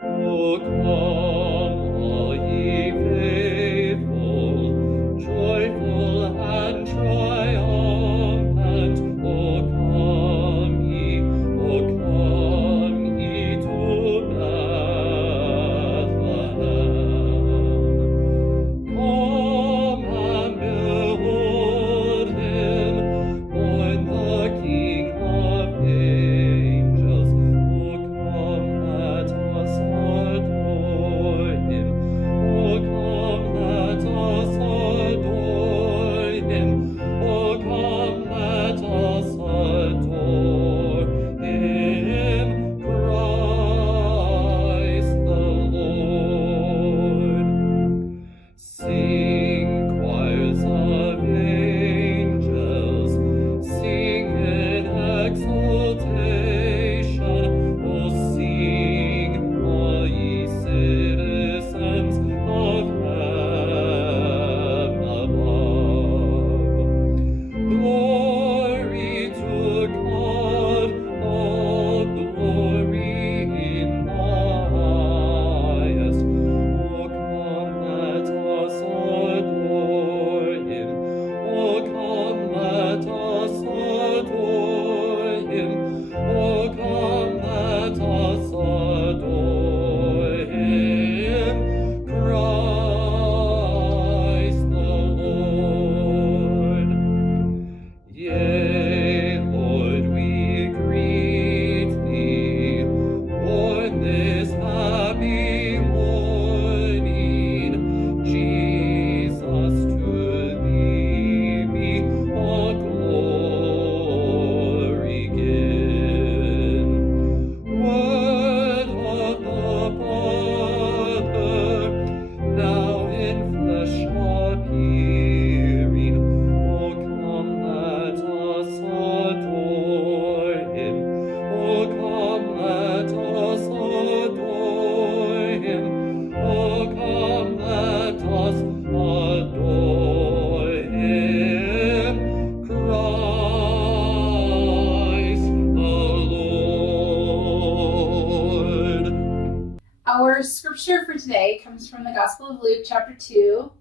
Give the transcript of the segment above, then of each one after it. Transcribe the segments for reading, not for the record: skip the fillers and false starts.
O come, all ye faithful, joyful and triumphant. O come ye to Bethlehem. Come and behold him, born the King of angels. O come, let us adore him. O come, let us adore him. O come, let us adore him, Christ the Lord. Sing, choirs of angels, sing in exultation. O sing, all ye citizens of heaven above. Glory to God, all glory in the highest. O come, let us adore him. O come, let us adore him. O come, let us adore him, Christ the Lord. Yea, Lord, we greet thee, born this happy morning. Jesus, to thee be all glory given. Word of the Father, now in flesh appearing. O come, let us adore him. O come, let us adore him. O come, let us adore him, Christ the Lord. Our scripture for today comes from the Gospel of Luke, chapter 2,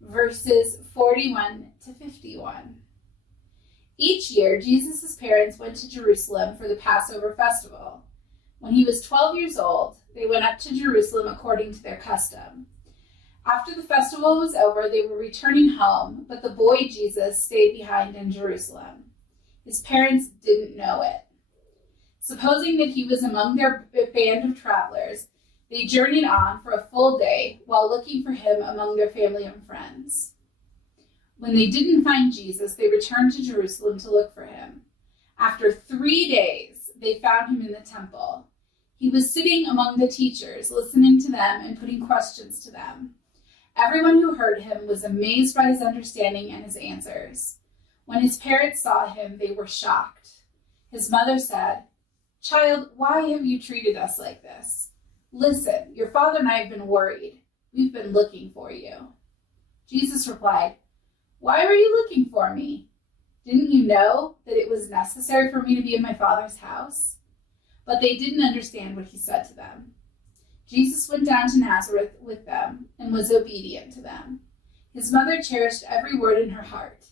verses 41 to 51. Each year, Jesus' parents went to Jerusalem for the Passover festival. When he was 12 years old, they went up to Jerusalem according to their custom. After the festival was over, they were returning home, but the boy Jesus stayed behind in Jerusalem. His parents didn't know it. Supposing that he was among their band of travelers, they journeyed on for a full day while looking for him among their family and friends. When they didn't find Jesus, they returned to Jerusalem to look for him. After 3 days, they found him in the temple. He was sitting among the teachers, listening to them and putting questions to them. Everyone who heard him was amazed by his understanding and his answers. When his parents saw him, they were shocked. His mother said, "Child, why have you treated us like this? Listen, your father and I have been worried. We've been looking for you." Jesus replied, "Why were you looking for me? Didn't you know that it was necessary for me to be in my Father's house?" But they didn't understand what he said to them. Jesus went down to Nazareth with them and was obedient to them. His mother cherished every word in her heart.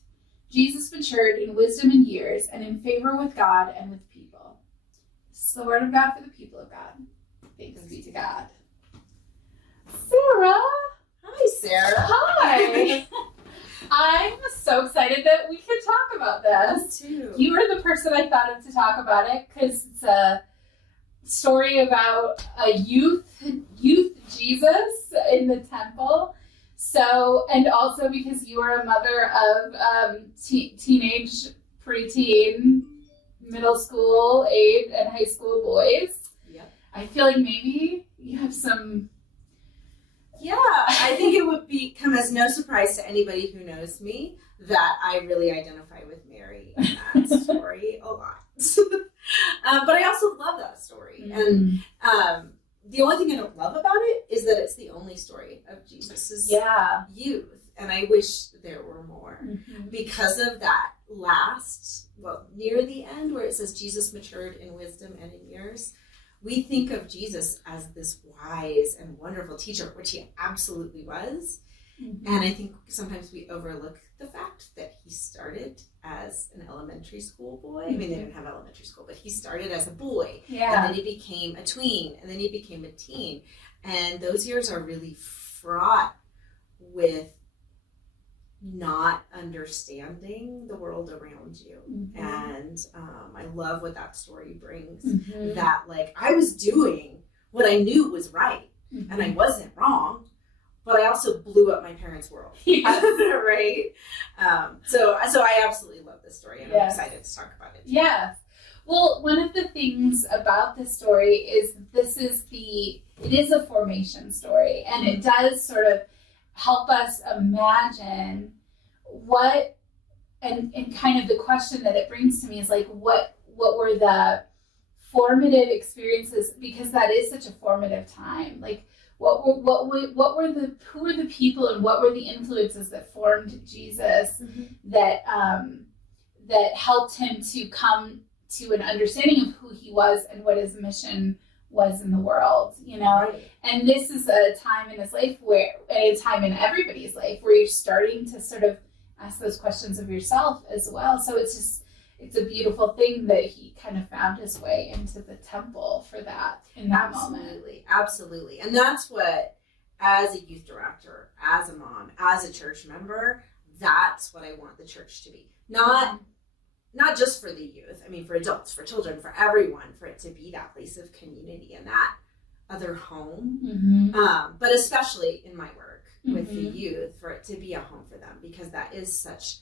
Jesus matured in wisdom and years and in favor with God and with people. This is the word of God for the people of God. Thanks be to God. Sarah! Hi, Sarah. Hi! I'm so excited that we could talk about this. Too. You were the person I thought of to talk about it because it's a story about a youth Jesus in the temple. So, and also because you are a mother of teenage, preteen, middle school age, and high school boys. Yep. I feel like maybe you have some. Yeah, I think it would come as no surprise to anybody who knows me that I really identify with Mary in that story a lot. But I also love that story. Mm-hmm. And the only thing I don't love about it is that it's the only story of Jesus's youth. And I wish there were more. Mm-hmm. Because of that near the end where it says Jesus matured in wisdom and in years. we think of Jesus as this wise and wonderful teacher, which he absolutely was. Mm-hmm. And I think sometimes we overlook the fact that he started as an elementary school boy. I mean, they didn't have elementary school, but he started as a boy. Yeah. And then he became a tween, and then he became a teen. And those years are really fraught with not understanding the world around you. Mm-hmm. And I love what that story brings. Mm-hmm. That, like, I was doing what I knew was right, Mm-hmm. and I wasn't wrong, but I also blew up my parents' world. Yes. Right? So I absolutely love this story, and Yes. I'm excited to talk about it. Yes. Well, one of the things about this story is it is a formation story, and it does sort of help us imagine what, and kind of the question that it brings to me is like, what were the formative experiences, because that is such a formative time. Like, who were the people and what were the influences that formed Jesus, that helped him to come to an understanding of who he was and what his mission was in the world, you know? Right. And this is a time in his life a time in everybody's life where you're starting to sort of ask those questions of yourself as well. So it's a beautiful thing that he kind of found his way into the temple for that, in that moment. Absolutely. And that's what, as a youth director, as a mom, as a church member, that's what I want the church to be. Not just for the youth, I mean, for adults, for children, for everyone, for it to be that place of community and that other home. Mm-hmm. But especially in my work with the Mm-hmm. youth, for it to be a home for them, because that is such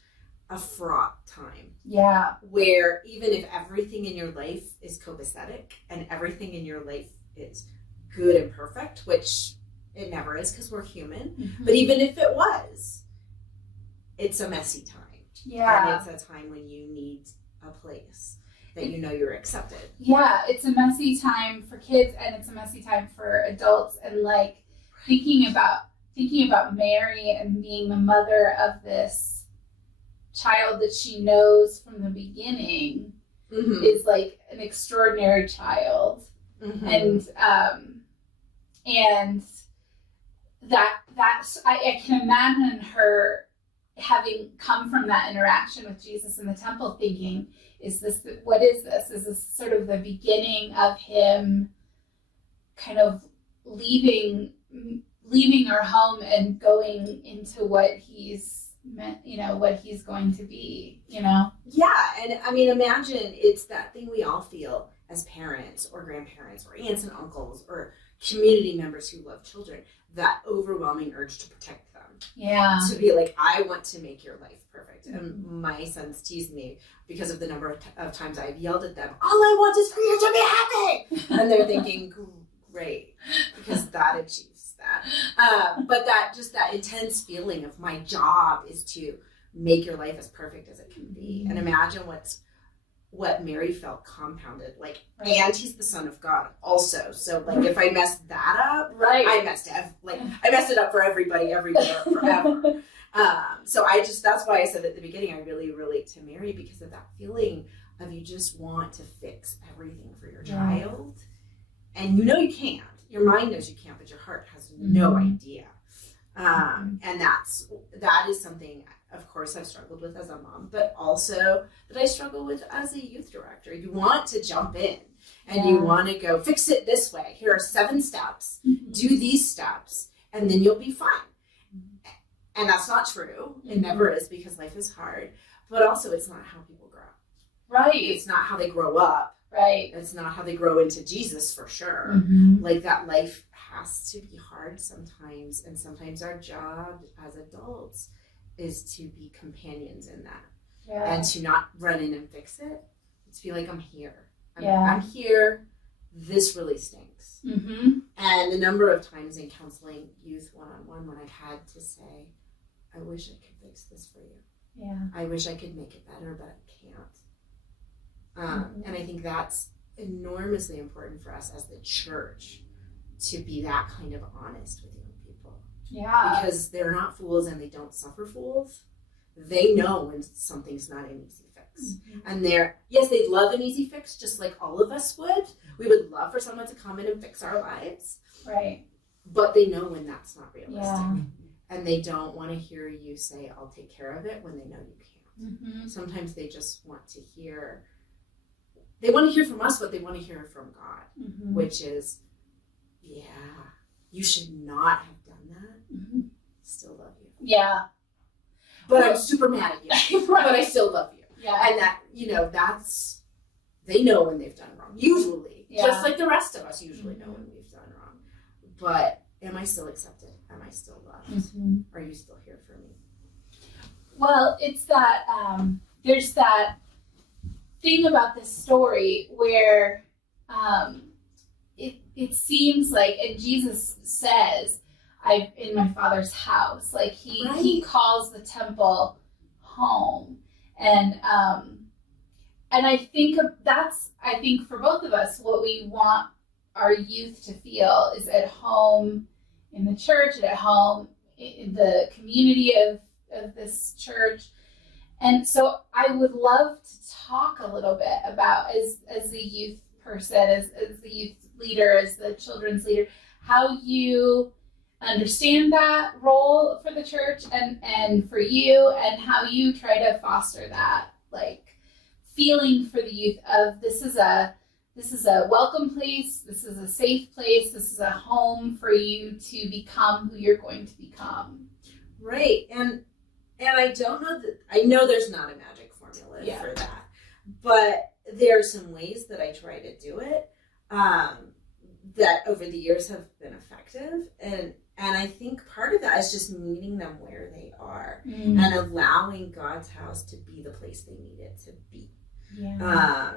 a fraught time. Yeah. Where even if everything in your life is copacetic and everything in your life is good and perfect, which it never is because we're human, Mm-hmm. but even if it was, it's a messy time. Yeah. And it's a time when you need a place that you know you're accepted. Yeah, it's a messy time for kids and it's a messy time for adults. And like thinking about Mary and being the mother of this child that she knows from the beginning Mm-hmm. is like an extraordinary child. Mm-hmm. And that's I can imagine her having come from that interaction with Jesus in the temple thinking, what is this? Is this sort of the beginning of him kind of leaving our home and going into what he's meant, what he's going to be, Yeah, and I mean, imagine it's that thing we all feel as parents or grandparents or aunts and uncles or community members who love children, that overwhelming urge to protect them. Yeah. To be like, I want to make your life perfect. And my sons tease me because of the number of times I've yelled at them, all I want is for you to be happy. And they're thinking, great, because that achieves that. But that intense feeling of my job is to make your life as perfect as it can be. And imagine what Mary felt compounded, like, Right. and he's the Son of God also. So like, if I messed that up, Right. I messed it up for everybody, everywhere, forever. So that's why I said at the beginning, I really relate to Mary because of that feeling of you just want to fix everything for your child. And you can't. Your mind knows you can't, but your heart has no idea. And that is something, of course, I've struggled with as a mom, but also that I struggle with as a youth director. You want to jump in and you want to go, fix it this way. Here are 7 steps. Do these steps, and then you'll be fine. And that's not true. It never is, because life is hard. But also, it's not how people grow. Right. It's not how they grow up. Right. It's not how they grow into Jesus, for sure. Mm-hmm. Like, that life has to be hard sometimes. And sometimes our job as adults is to be companions in that. Yeah. And to not run in and fix it. To be like, I'm here. Yeah. I'm here. This really stinks. Mm-hmm. And the number of times in counseling youth one-on-one when I've had to say, I wish I could fix this for you. Yeah. I wish I could make it better, but I can't. And I think that's enormously important for us as the church to be that kind of honest with young people. Yeah. Because they're not fools and they don't suffer fools. They know when something's not an easy fix. fix. And they'd love an easy fix, just like all of us would. We would love for someone to come in and fix our lives. Right. But they know when that's not realistic. Yeah. And they don't want to hear you say, I'll take care of it, when they know you can't. Mm-hmm. Sometimes they just want to hear, they want to hear from us what they want to hear from God, Mm-hmm. which is, yeah, you should not have done that. Mm-hmm. Still love you. Yeah. But I'm super mad at you. Right. But I still love you. Yeah. And that, that's, they know when they've done wrong. Usually. Yeah. Just like the rest of us usually know when we've done wrong. But am I still accepted? Am I still loved? Mm-hmm. Are you still here for me? Well, it's that there's that thing about this story where it seems like, and Jesus says, I'm in my Father's house. Like he calls the temple home, and I think I think for both of us, what we want our youth to feel is at home in the church, and at home in the community of this church. And so I would love to talk a little bit about, as the youth person, as the youth leader, as the children's leader, how you understand that role for the church and for you, and how you try to foster that, like, feeling for the youth of this is a welcome place, this is a safe place, this is a home for you to become who you're going to become. Right. And I don't know that, I know there's not a magic formula for that, but there are some ways that I try to do it that over the years have been effective. And I think part of that is just meeting them where they are and allowing God's house to be the place they need it to be. Yeah.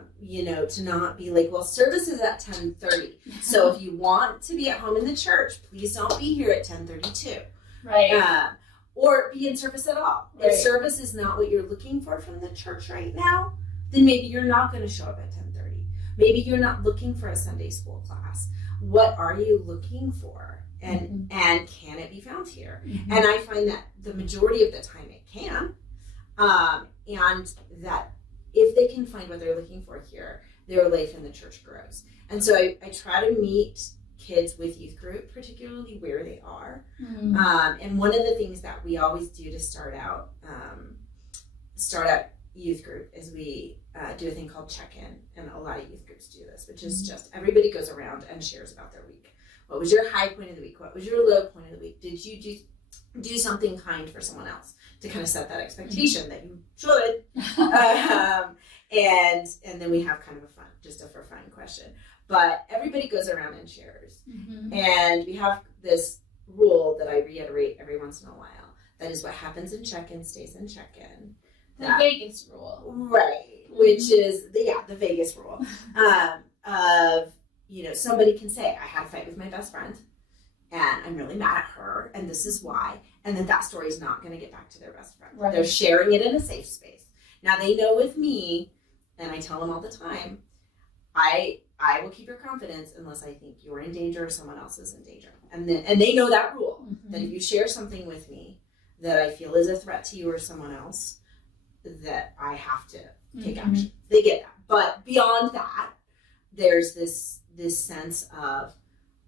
To not be like, well, service is at 10:30. So if you want to be at home in the church, please don't be here at 10:32. Right. Or be in service at all. Right. If service is not what you're looking for from the church right now, then maybe you're not going to show up at 10:30. Maybe you're not looking for a Sunday school class. What are you looking for? And can it be found here? Mm-hmm. And I find that the majority of the time it can. And that if they can find what they're looking for here, their life in the church grows. And so I try to meet kids with youth group, particularly where they are. And one of the things that we always do to start out youth group is we do a thing called check-in, and a lot of youth groups do this, which is just everybody goes around and shares about their week. What was your high point of the week? What was your low point of the week? Did you do something kind for someone else to kind of set that expectation that you should? And then we have kind of a for fun question. But everybody goes around and shares. And we have this rule that I reiterate every once in a while. That is, what happens in check-in stays in check-in. The Vegas rule. Right. Which is the Vegas rule. Somebody can say, I had a fight with my best friend and I'm really mad at her and this is why. And then that story is not going to get back to their best friend. Right. They're sharing it in a safe space. Now they know with me, and I tell them all the time, I will keep your confidence unless I think you're in danger or someone else is in danger. And they know that rule, that if you share something with me that I feel is a threat to you or someone else, that I have to take action. They get that. But beyond that, there's this sense of,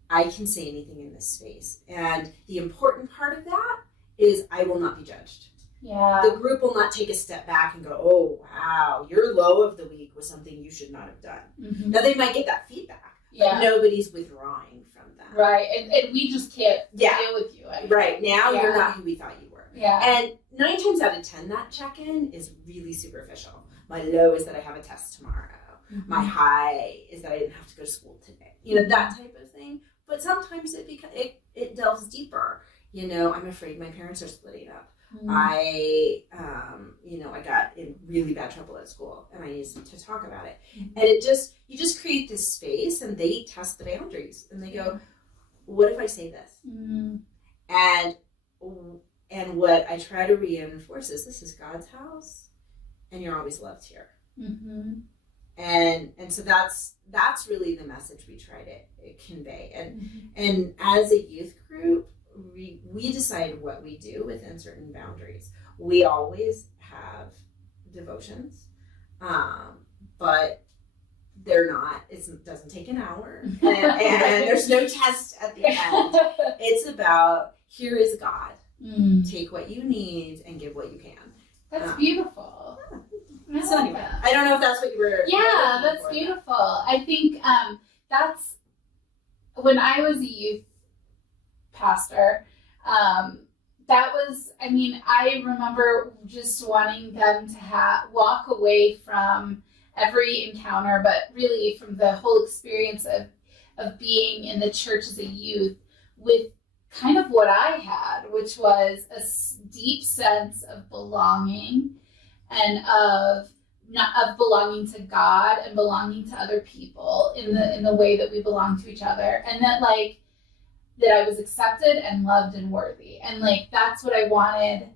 I can say anything in this space. And the important part of that is I will not be judged. Yeah. The group will not take a step back and go, oh, wow, your low of the week was something you should not have done. Now, they might get that feedback, but nobody's withdrawing from that. Right. And we just can't deal with you anymore. Right. Now you're not who we thought you were. Yeah. And 9 times out of 10, that check-in is really superficial. My low is that I have a test tomorrow. My high is that I didn't have to go to school today. That type of thing. But sometimes it delves deeper. I'm afraid my parents are splitting up. I got in really bad trouble at school and I needed to talk about it. And you just create this space and they test the boundaries and they go, what if I say this? And what I try to reinforce is, this is God's house and you're always loved here. And so that's really the message we try to convey. And as a youth group, we decide what we do within certain boundaries. We always have devotions. But they're not. It doesn't take an hour, and there's no test at the end. It's about, here is God. Take what you need and give what you can. That's beautiful. So anyway, I don't know if that's what you were. Yeah, that's beautiful. I think that's when I was a youth pastor. That was, I mean, I remember just wanting them to walk away from every encounter, but really from the whole experience of being in the church as a youth with kind of what I had, which was a deep sense of belonging and of belonging to God and belonging to other people in the way that we belong to each other, and that I was accepted and loved and worthy, and that's what I wanted.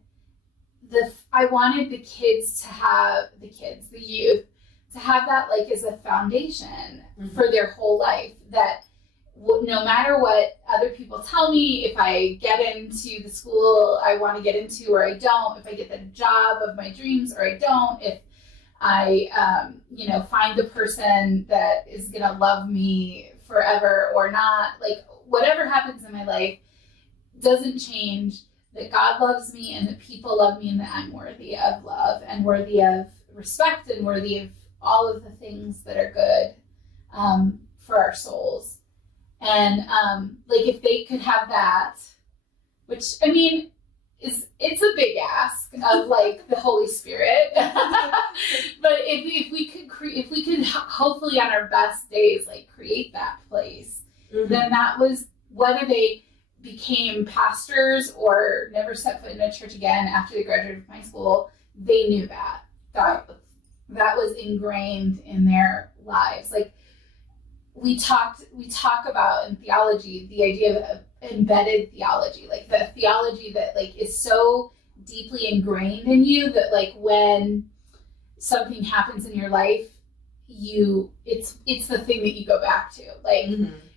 I wanted the youth to have that as a foundation for their whole life, that no matter what other people tell me, if I get into the school I want to get into or I don't, if I get the job of my dreams or I don't, if I find the person that is going to love me forever or not, whatever happens in my life doesn't change that God loves me and that people love me and that I'm worthy of love and worthy of respect and worthy of all of the things that are good for our souls. And if they could have that, which I mean, it's a big ask of the Holy Spirit, but if we could hopefully on our best days create that place, then that was, whether they became pastors or never set foot in a church again after they graduated from high school, they knew that was ingrained in their lives. We talk about in theology the idea of embedded theology, the theology that is so deeply ingrained in you that when something happens in your life, it's the thing that you go back to.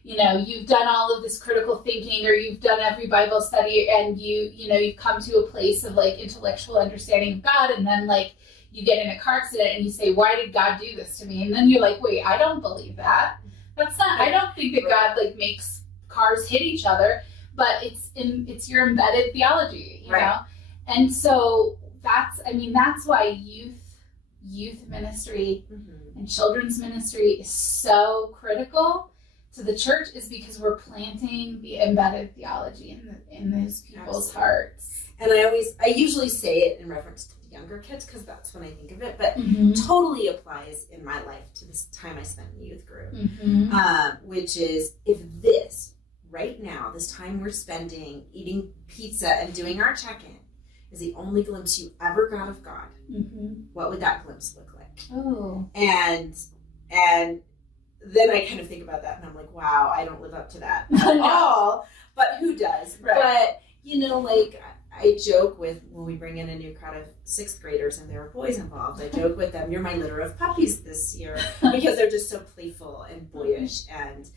You've done all of this critical thinking, or you've done every Bible study, and you've come to a place of intellectual understanding of God, and then you get in a car accident and you say, why did God do this to me? And then you're wait, I don't believe that. That's not, I don't think that God makes cars hit each other, but it's your embedded theology, you know? And so that's why youth ministry and children's ministry is so critical to the church, is because we're planting the embedded theology in those people's hearts. And I usually say it in reference to the younger kids, because that's when I think of it, but totally applies in my life to this time I spent in youth group, which is, if this right now, this time we're spending eating pizza and doing our check-in, is the only glimpse you ever got of God, what would that glimpse look like? Oh. And then I kind of think about that and I'm wow, I don't live up to that at all, but who does? Right. But, I joke with, when we bring in a new crowd of 6th graders and there are boys involved, I joke with them, you're my litter of puppies this year, because they're just so playful and boyish, and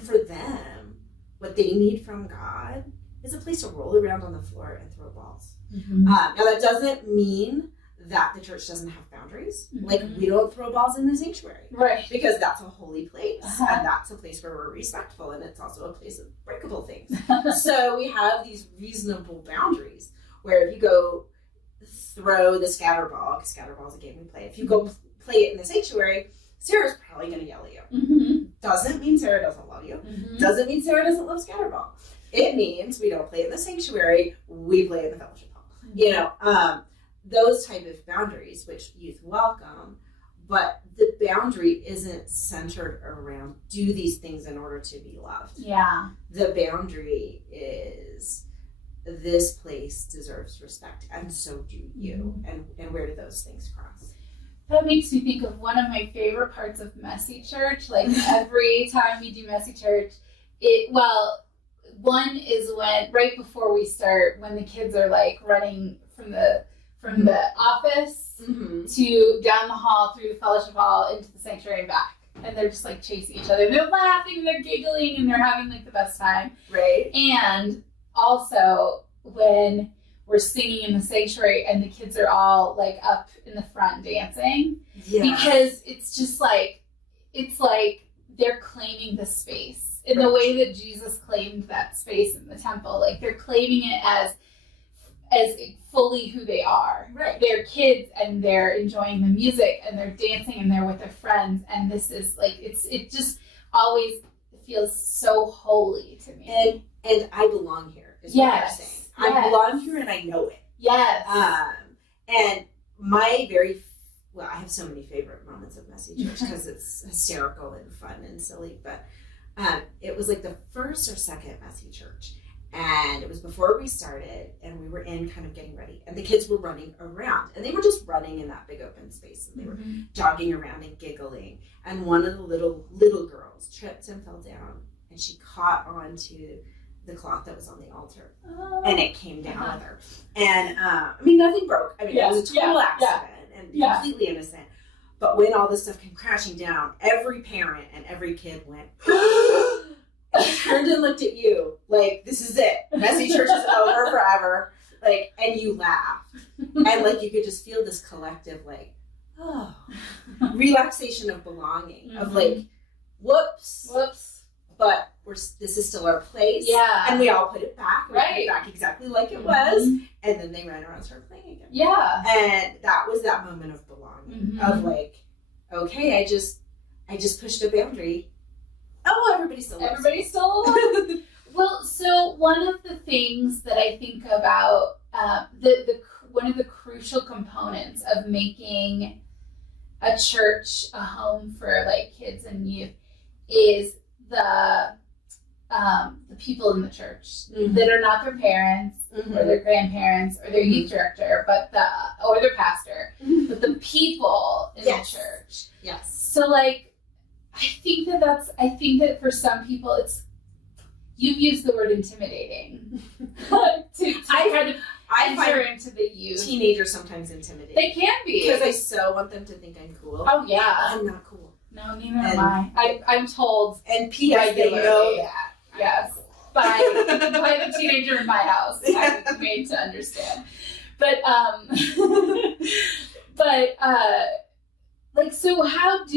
for them, what they need from God is a place to roll around on the floor and throw balls. Now that doesn't mean that the church doesn't have boundaries. We don't throw balls in the sanctuary, right? Because that's a holy place, and that's a place where we're respectful, and it's also a place of breakable things. So we have these reasonable boundaries where if you go throw the scatter ball, because scatter ball is a game we play, if you go play it in the sanctuary, Sarah's probably going to yell at you. Doesn't mean Sarah doesn't love you. Doesn't mean Sarah doesn't love scatter ball. It means we don't play in the sanctuary, we play in the fellowship hall. Those type of boundaries, which youth welcome, but the boundary isn't centered around do these things in order to be loved. Yeah. The boundary is, this place deserves respect, and so do you. And where do those things cross? That makes me think of one of my favorite parts of Messy Church. Every time we do Messy Church, one is when, right before we start, when the kids are running from the office to down the hall, through the fellowship hall, into the sanctuary and back. And they're just chasing each other. They're laughing, they're giggling, and they're having the best time. Right. And also when we're singing in the sanctuary and the kids are all like up in the front dancing. Yeah. Because it's just like, it's like they're claiming the space in the way that Jesus claimed that space in the temple. Like they're claiming it as fully who they are. Right. They're kids and they're enjoying the music and they're dancing and they're with their friends. And this is like, it just always feels so holy to me. And I belong here is what you're saying. I belong here and I know it. Yes. And I have so many favorite moments of Messy Church because it's hysterical and fun and silly, but it was like the first or second Messy Church. And it was before we started, and we were in kind of getting ready, and the kids were running around, and they were just running in that big open space, and they were jogging around and giggling. And one of the little girls tripped and fell down, and she caught onto the cloth that was on the altar, and it came down with her. And nothing broke. I mean, it was a total accident and completely innocent. But when all this stuff came crashing down, every parent and every kid went. And turned and looked at you like, this is it. Messy Church is over forever. Like, and you laughed. And like, you could just feel this collective, like, relaxation of belonging, of like, whoops. But this is still our place. Yeah. And we all put it back. We put it back exactly like it was. And then they ran around and started playing again. Yeah. And that was that moment of belonging, of like, okay, I just pushed a boundary. Oh, everybody still loves Everybody's still alive. Well, so one of the things that I think about, one of the crucial components of making a church a home for like kids and youth is the people in the church that are not their parents or their grandparents or their youth director, or their pastor, but the people in the church. Yes. So like, I think that for some people you've used the word intimidating to kind of enter into the youth. Teenagers sometimes intimidating. They can be. Because I so want them to think I'm cool. Oh yeah. I'm not cool. No, neither am I. I'm told. And P.S. they know that. Yes. By the teenager in my house. I'm made to understand. But like, so what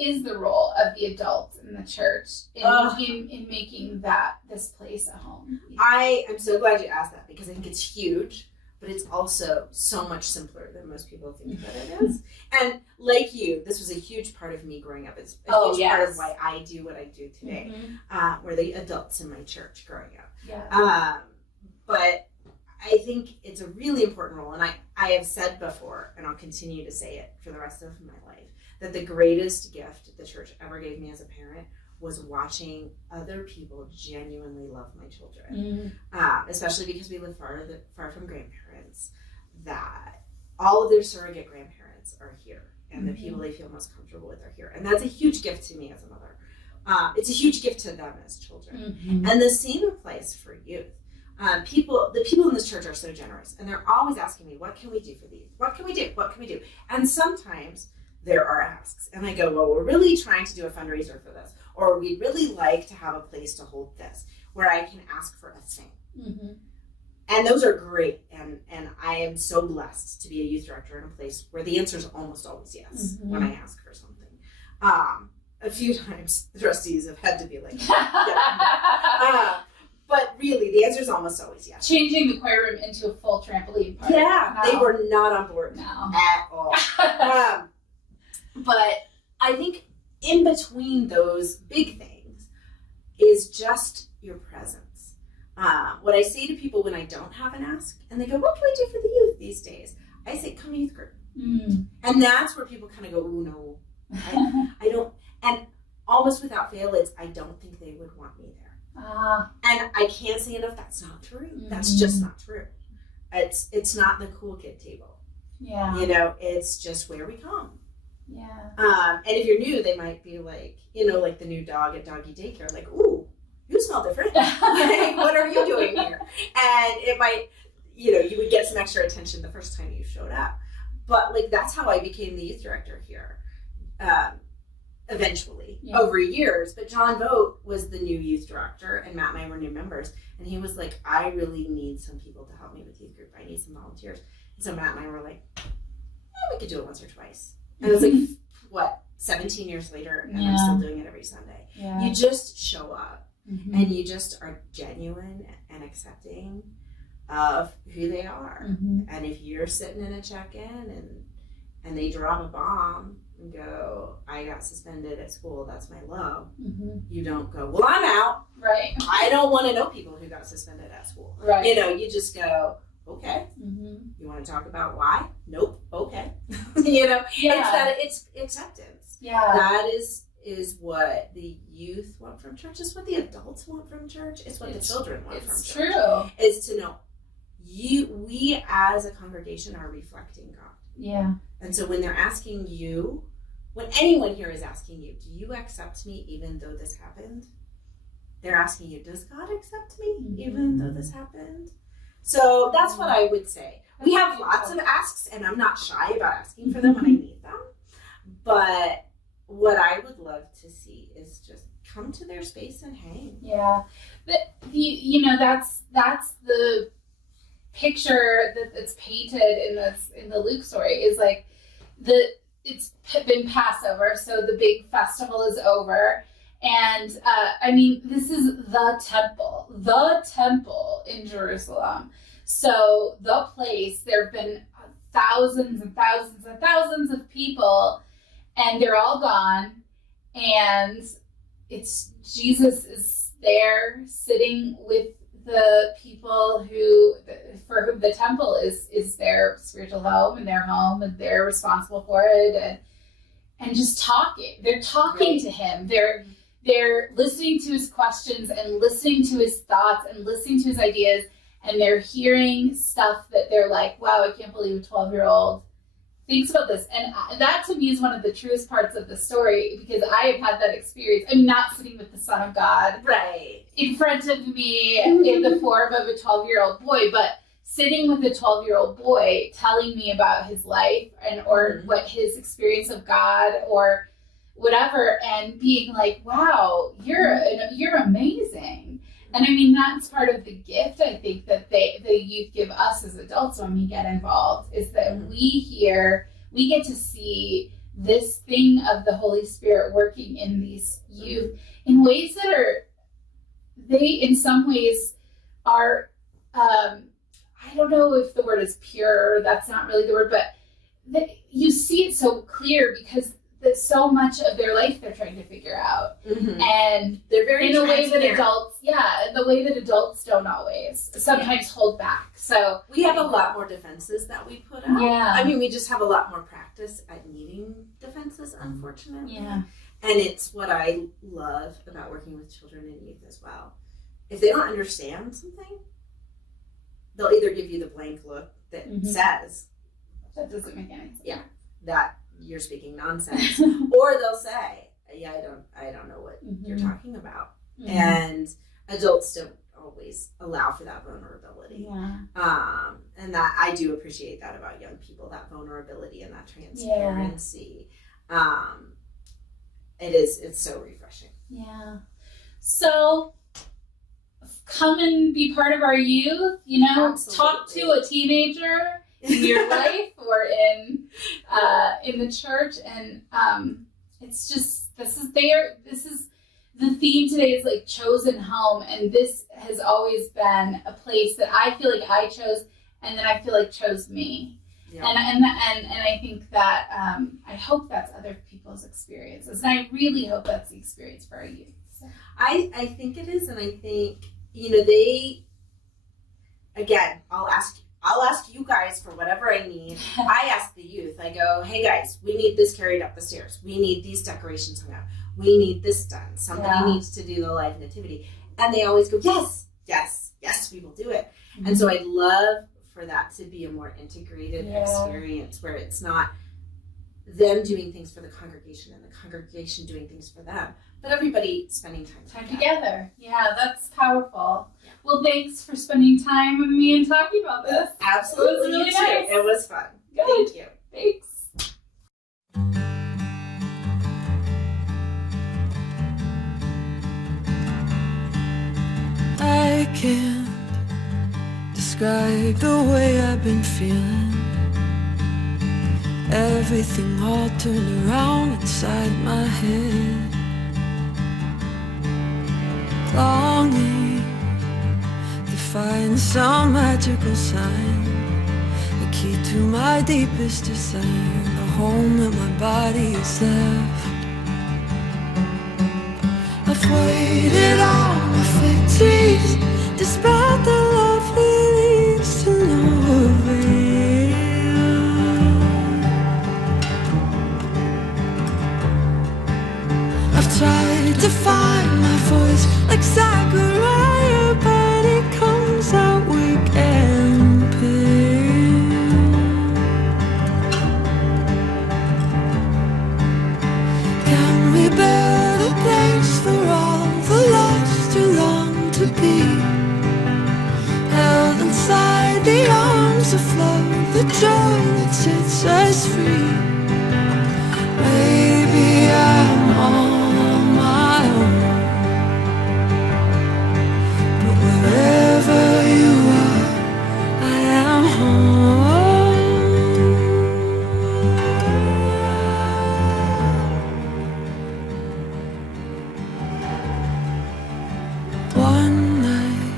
is the role of the adults in the church in making this place a home? I am so glad you asked that because I think it's huge, but it's also so much simpler than most people think that it is. And like you, this was a huge part of me growing up. It's a huge part of why I do what I do today. Were the adults in my church growing up. Yeah. But I think it's a really important role, and I have said before, and I'll continue to say it for the rest of my life, that the greatest gift the church ever gave me as a parent was watching other people genuinely love my children, especially because we live far from grandparents, that all of their surrogate grandparents are here, and the people they feel most comfortable with are here. And that's a huge gift to me as a mother. It's a huge gift to them as children. And the same applies for youth. The people in this church are so generous, and they're always asking me, what can we do for these? What can we do? What can we do? And sometimes there are asks, and I go, well, we're really trying to do a fundraiser for this, or we'd really like to have a place to hold this, where I can ask for a thing. And those are great, and I am so blessed to be a youth director in a place where the answer is almost always yes when I ask for something. A few times the trustees have had to be like, but really, the answer is almost always yes. Changing the choir room into a full trampoline park. Yeah, they were not on board at all. But I think in between those big things is just your presence. What I say to people when I don't have an ask, and they go, what can we do for the youth these days? I say, come to youth group. And that's where people kind of go, oh, no, I don't. And almost without fail, I don't think they would want me there. And I can't say enough, that's not true. That's just not true. It's not the cool kid table. Yeah. You know, it's just where we come. Yeah. And if you're new, they might be like, like the new dog at doggy daycare, like, ooh, you smell different. Like, what are you doing here? And it might, you would get some extra attention the first time you showed up. But like, that's how I became the youth director here. eventually Yeah. over years. But John Vogt was the new youth director, and Matt and I were new members. And he was like, I really need some people to help me with youth group. I need some volunteers. And so Matt and I were like, we could do it once or twice. And it was like, what, 17 years later, and I'm still doing it every Sunday. Yeah. You just show up, Mhm. and you just are genuine and accepting of who they are. Mhm. And if you're sitting in a check-in and they drop a bomb and go, I got suspended at school, that's my low, Mhm. you don't go, well, I'm out. Right. I don't want to know people who got suspended at school. Right. You know, you just go, okay. Mhm. You want to talk about why? Nope. Okay. You know, Yeah. it's acceptance. Yeah. That is what the youth want from church. It's what the adults want from church. It's what the children want from It's church. true. Is to know we as a congregation are reflecting God. Yeah. And so when they're asking you, when anyone here is asking you, do you accept me even though this happened? They're asking you, does God accept me even though this happened? So that's what I would say. We have lots of asks, and I'm not shy about asking for them when I need them. But what I would love to see is just come to their space and hang. Yeah. But you know, that's the picture that's painted in the Luke story is like it's been Passover, so the big festival is over. And I mean, this is the temple in Jerusalem. So the place, there have been thousands and thousands and thousands of people, and they're all gone. And it's Jesus is there sitting with the people for whom the temple is their spiritual home and their home, and they're responsible for it, and just talking. They're talking to him. They're listening to his questions and listening to his thoughts and listening to his ideas, and they're hearing stuff that they're like, wow, I can't believe a 12-year-old thinks about this. And that to me is one of the truest parts of the story, because I have had that experience. I'm not sitting with the Son of God Right. in front of me in the form of a 12-year-old boy, but sitting with a 12-year-old boy telling me about his life or what his experience of God or whatever, and being like, wow, you're amazing. And I mean, that's part of the gift, I think, that the youth give us as adults when we get involved, is that we get to see this thing of the Holy Spirit working in these youth in ways that they in some ways are, I don't know if the word is pure, that's not really the word, but you see it so clear because so much of their life they're trying to figure out. Mm-hmm. And they're very in a way that adults don't always sometimes hold back. So we have a lot more defenses that we put out. Yeah. I mean, we just have a lot more practice at needing defenses, unfortunately. Yeah. And it's what I love about working with children and youth as well. If they don't understand something, they'll either give you the blank look that says, that doesn't make any sense. Yeah, that you're speaking nonsense, or they'll say, yeah, I don't know what you're talking about. Mm-hmm. And adults don't always allow for that vulnerability. Yeah. And that I do appreciate that about young people, that vulnerability and that transparency. Yeah. It's so refreshing. Yeah. So come and be part of our youth, Absolutely. Talk to a teenager in your life or in the church, and it's just this is the theme today is like chosen home, and this has always been a place that I feel like I chose, and then I feel like chose me. Yeah. And I think that I hope that's other people's experiences, and I really hope that's the experience for our youth. So. I think it is, and I think they again. I'll ask you guys for whatever I need. I ask the youth. I go, hey guys, we need this carried up the stairs. We need these decorations hung up. We need this done. Somebody needs to do the live nativity, and they always go, yes, yes, yes, we will do it. Mm-hmm. And so I'd love for that to be a more integrated experience where it's not them doing things for the congregation and the congregation doing things for them, but everybody spending time together. Yeah, that's powerful. Yeah. Well, thanks for spending time with me and talking about this. Absolutely. It was really nice. It was fun. Good. Thank you. Thanks. can't describe the way I've been feeling. Everything all turned around inside my head. Longing to find some magical sign, the key to my deepest desire, the home that my body has left. I've waited on my victories, despite the love leads to no avail. I've tried to find my voice like Zachariah, but it comes out weak and pale. Can we build a place for all the lost who long to be held inside the arms of love, the joy that sets us free? Maybe I'm on my own, but wherever you are, I am home. One night,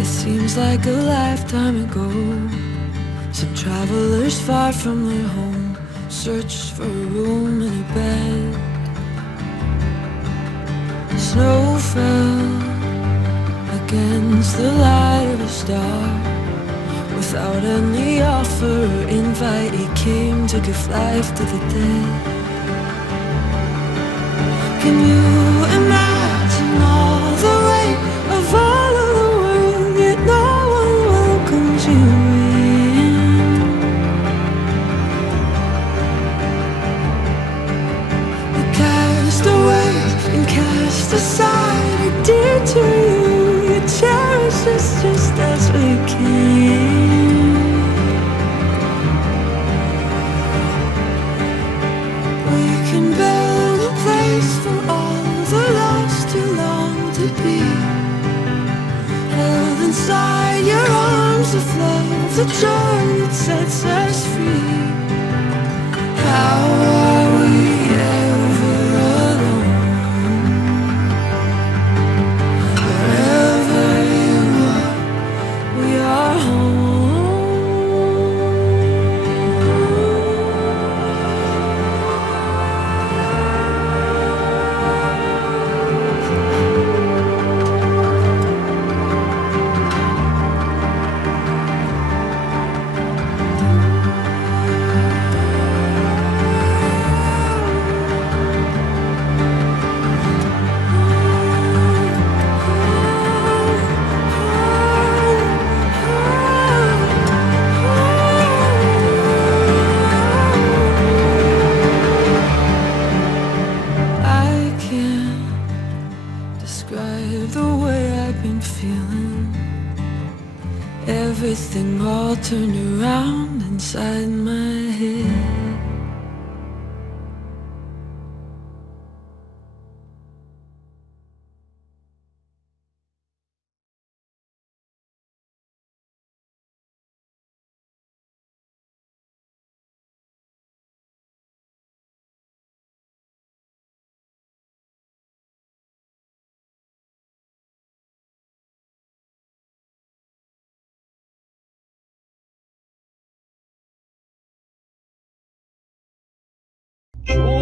it seems like a lifetime ago, some travelers far from their home searched for a room and a bed. Snow fell against the light of a star. Without any offer or invite, he came to give life to the dead. Can you imagine all the weight of all of the world, yet no one welcomes you in? You cast away and cast aside, I did to you. You cherish us just as we came. We can build a place for all the lost who long to be held inside your arms of love, the joy that sets us free. How are we ever alone? Wherever you are, we are home. I can't describe the way I've been feeling. Everything all turned around inside my head. Joy